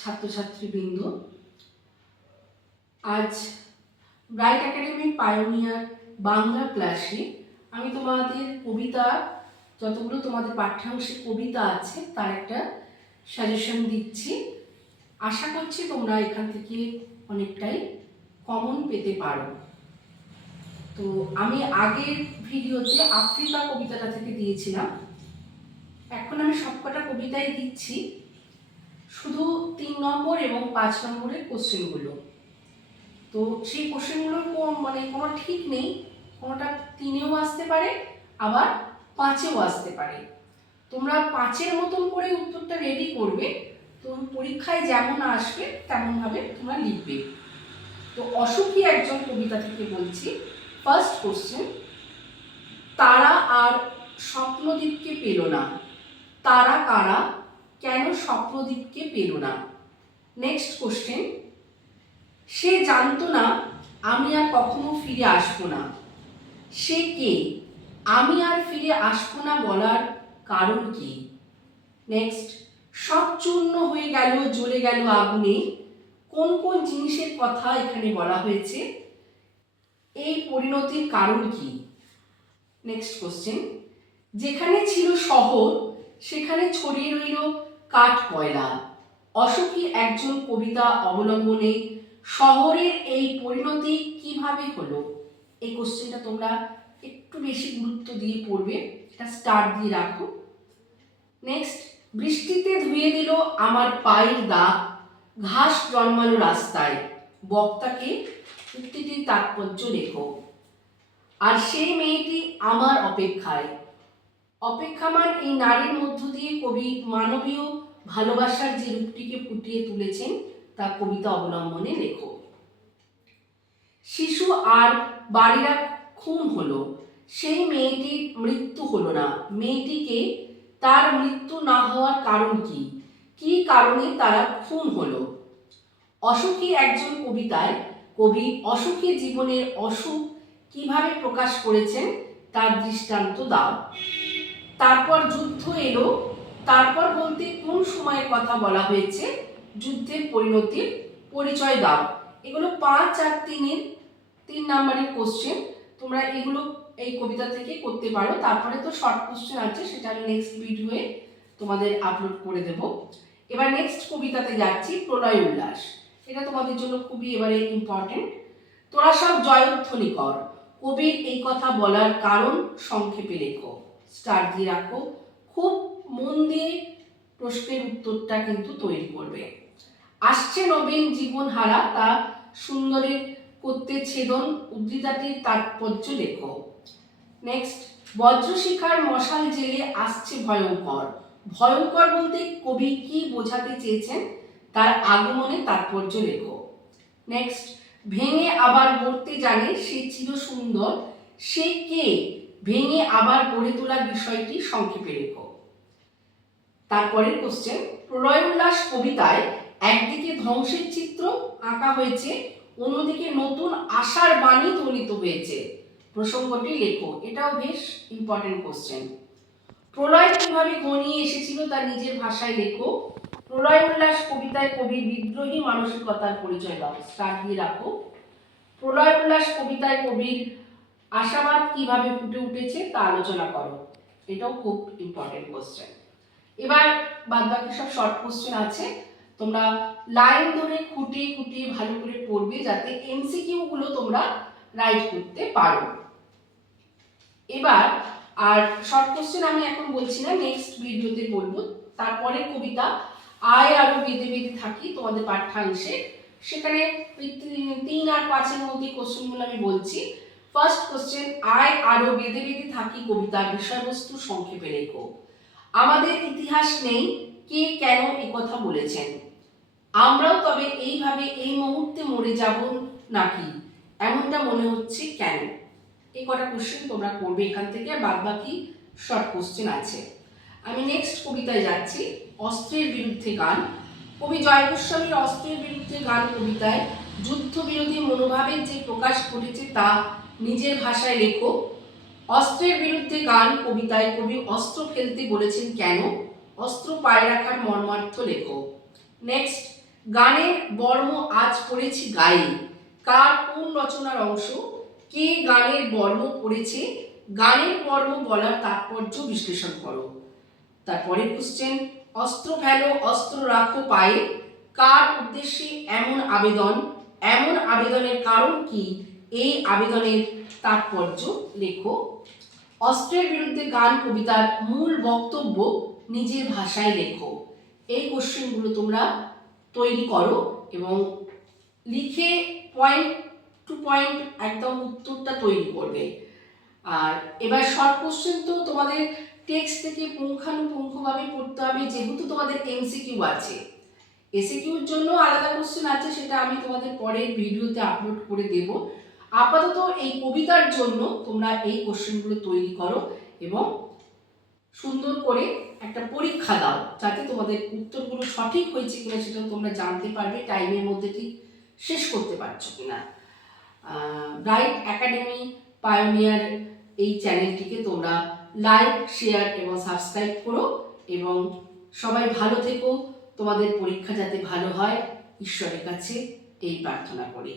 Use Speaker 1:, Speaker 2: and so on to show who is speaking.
Speaker 1: ছাত্রছাত্রীবৃন্দ আজ bright academy pioneer Bangla ক্লাসে আমি তোমাদের কবিতা, যতগুলো তোমাদের পাঠ্যাংশে কবিতা আছে, তার একটা সাজেশন দিচ্ছি। আশা করছি তোমরা এখান থেকে অনেকটাই কমন পেতে পারো। তো আমি আগের ভিডিওতে আফ্রিকা কবিতাটা থেকে দিয়েছিলাম। এখন আমি সবকটা কবিতাই দিচ্ছি। শুধু তিন নম্বর এবং পাঁচ নম্বরের কোশ্চেনগুলো। তো সেই কোশ্চেনগুলোর কোন মানে কোনো ঠিক নেই, কোনোটা তিনেও আসতে পারে, আবার পাঁচেও আসতে পারে। তোমরা পাঁচের মতন করে উত্তরটা রেডি করবে, তো পরীক্ষায় যেমন আসবে, তেমনভাবে তোমরা লিখবে। তো অসুখী একজন কবিতা থেকে বলছি ফার্স্ট কোশ্চেন তারা আর স্বপ্নদীপকে পেল না। তারা কারা? কেন স্বপ্নদীপকে পেল না? নেক্সট কোশ্চেন সে জানতো না, আমি আর কখনো ফিরে আসব না। সে কে? আমি আর ফিরে আসব না বলার কারণ কি? নেক্সট সব চূর্ণ হয়ে গেল, জ্বলে গেল আগুনে। কোন কোন জিনিসের কথা এখানে বলা হয়েছে? এই পরিণতির কারণ কি? নেক্সট কোশ্চেন যেখানে ছিল শহর, সেখানে ছড়িয়ে রইল কাঠ কয়লা। অসুখী একজন কবিতা অবলম্বনে শহরের এই পরিণতি কীভাবে হলো? এই কোশ্চেনটা তোমরা একটু বেশি গুরুত্ব দিয়ে পড়বে, এটা স্টার দিয়ে রাখো। নেক্সট বৃষ্টিতে ধুয়ে দিল আমার পায়ের দাগ, ঘাস জন্মালো রাস্তায়। বক্তাকে উক্তিটির তাৎপর্য লেখো। আর সেই মেয়েটি আমার অপেক্ষায়। অপেক্ষামান এই নারীর মধ্য দিয়ে কবি মানবীয় ভালোবাসার যে রূপটিকে ফুটিয়ে তুলেছেন তা কবিতা অবলম্বনে লেখো। শিশু আর বাড়িরা খুন হলো, সেই মেয়েটির মৃত্যু হলো না। মেয়েটিকে তার মৃত্যু না হওয়ার কারণ কি? কি কারণে তারা খুন হলো? অসুখী একজন কবিতায়, কবি অসুখী জীবনের অসুখ কীভাবে প্রকাশ করেছেন, তার দৃষ্টান্ত দাও। তারপর যুদ্ধ এলো তারপর বলতে কোন সময়ের কথা বলা হয়েছে? যুদ্ধের পরিণতির পরিচয় দাও। এগুলো পাঁচ আর তিনের, তিন নাম্বারের কোশ্চেন তোমরা এগুলো এই কবিতা থেকে করতে পারো। তারপরে তো শর্ট কোশ্চেন আছে, সেটা আমি নেক্সট ভিডিওয়ে তোমাদের আপলোড করে দেব। এবার নেক্সট কবিতাতে যাচ্ছি, প্রলয় উল্লাস। এটা তোমাদের জন্য খুবই এবারে ইম্পর্টেন্ট তোরা সব জয়ধ্বনি কর। কবির এই কথা বলার কারণ সংক্ষেপে লেখো। স্টার দিয়ে রাখো। খুব মন দিয়ে প্রশ্নের উত্তরটা কিন্তু তৈরি করবে। আসছে নবীন জীবন হারা তা সুন্দরের করতে ছেদন উদ্ধৃতাটির তাৎপর্য লেখো। নেক্সট বজ্রশিখার মশাল জেলে আসছে ভয়ঙ্কর। ভয়ঙ্কর বলতে কবি কি বোঝাতে চেয়েছেন? তার আগমনে তাৎপর্য লেখো। নেক্সট ভেঙে আবার গড়তে জানে সে চির সুন্দর। সে কে? ভেঙে আবার গড়ে তোলা বিষয়টি সংক্ষেপে লেখো। তারপরের কোশ্চেন প্রলয় উল্লাস কবিতায় একদিকে ধ্বংসের চিত্র আঁকা হয়েছে, অন্যদিকে নতুন আশার বাণী ধ্বনিত হয়েছে। প্রসঙ্গটি লেখো, এটাও বেশ ইম্পর্টেন্ট কোশ্চেন প্রলয় কীভাবে ঘনিয়ে এসেছিল তার নিজের ভাষায় লেখো। প্রলয় উল্লাস কবিতায় কবির বিদ্রোহী মানসিকতার পরিচয় দাও স্টার দিয়ে রাখো। প্রলয় উল্লাস কবিতায় কবির আশাবাদ কীভাবে ফুটে উঠেছে তা আলোচনা করো, এটাও খুব ইম্পর্টেন্ট কোশ্চেন এবার বাদ বাকি সব শর্ট কোশ্চেন আছে। তোমরা লাইন ধরে খুঁটিয়ে খুঁটিয়ে ভালো করে পড়বে যাতে এমসিকিউ গুলো তোমরা রাইট করতে পারো। এবার, আর শর্ট কোশ্চেন আমি এখন বলছি না নেক্সট ভিডিওতে বলব তারপরে কবিতা, আয় আরও বেঁধে বেঁধে থাকি তোমাদের পাঠ্যাংশে। সেখানে তিন আর পাঁচের মধ্যে কোশ্চেনগুলো আমি বলছি। ফার্স্ট কোশ্চেন আয় আরও বেঁধে বেঁধে থাকি কবিতার বিষয়বস্তু সংক্ষেপে লেখো। আমাদের ইতিহাস নেই কে কেন কথা বলেছেন। আমরাও তবে এইভাবে এই মুহূর্তে মরে যাব নাকি? এমনটা মনে হচ্ছে কেন? এই কটা কোশ্চেন তোমরা করবে এখান থেকে বাদ বাকি শর্ট কোশ্চেন আছে। আমি নেক্সট কবিতায় যাচ্ছি, অস্ত্রের বিরুদ্ধে গান। কবি জয় গোস্বামীর অস্ত্রের বিরুদ্ধে গান কবিতায়, যুদ্ধবিরোধী মনোভাবের যে প্রকাশ ঘটেছে তা নিজের ভাষায় লেখো। অস্ত্রের বিরুদ্ধে গান, কবিতায় কবি অস্ত্র ফেলতে বলেছেন কেন? অস্ত্র পায়ে রাখার মর্মার্থ লেখো নেক্সট গানের বর্ম আজ পড়েছি গায়ে। কার কোন রচনার অংশ? কে গানের বর্ম পড়েছে? গানের বর্ম বলার তাৎপর্য বিশ্লেষণ করো। তারপরে কোশ্চেন অস্ত্র ফেলো, অস্ত্র রাখো পায়ে। কার উদ্দেশ্যে এমন আবেদন? এমন আবেদনের কারণ কি? এই আবেদনের তাৎপর্য লেখো। অস্ত্রের বিরুদ্ধে গান, কবিতার মূল বক্তব্য নিজের ভাষায় লেখো। এই কোশ্চেনগুলো তোমরা তৈরি করো এবং লিখে পয়েন্ট টু পয়েন্ট একদম উত্তরটা তৈরি করবে। আর এবার শর্ট কোশ্চেন তো তোমাদের টেক্সট থেকে পুঙ্খানুপুঙ্খভাবে পড়তে হবে, যেহেতু তোমাদের এমসিকিউ আছে। এসিকিউর জন্য আলাদা কোশ্চেন আছে, সেটা আমি তোমাদের পরের ভিডিওতে আপলোড করে দেব। আপাতত এই কবিতার জন্য তোমরা এই কোশ্চেনগুলো তৈরি করো এবং সুন্দর করে একটা পরীক্ষা দাও যাতে তোমাদের উত্তরগুলো সঠিক হয়েছে কিনা সেটা তোমরা জানতে পারবে টাইমের মধ্যে ঠিক শেষ করতে পারছ কিনা। ব্রাইট একাডেমি পায়োনিয়ার এই চ্যানেলটিকে তোমরা লাইক শেয়ার এবং সাবস্ক্রাইব করো এবং সবাই ভালো থেকো। তোমাদের পরীক্ষা যাতে ভালো হয়, ঈশ্বরের কাছে এই প্রার্থনা করি।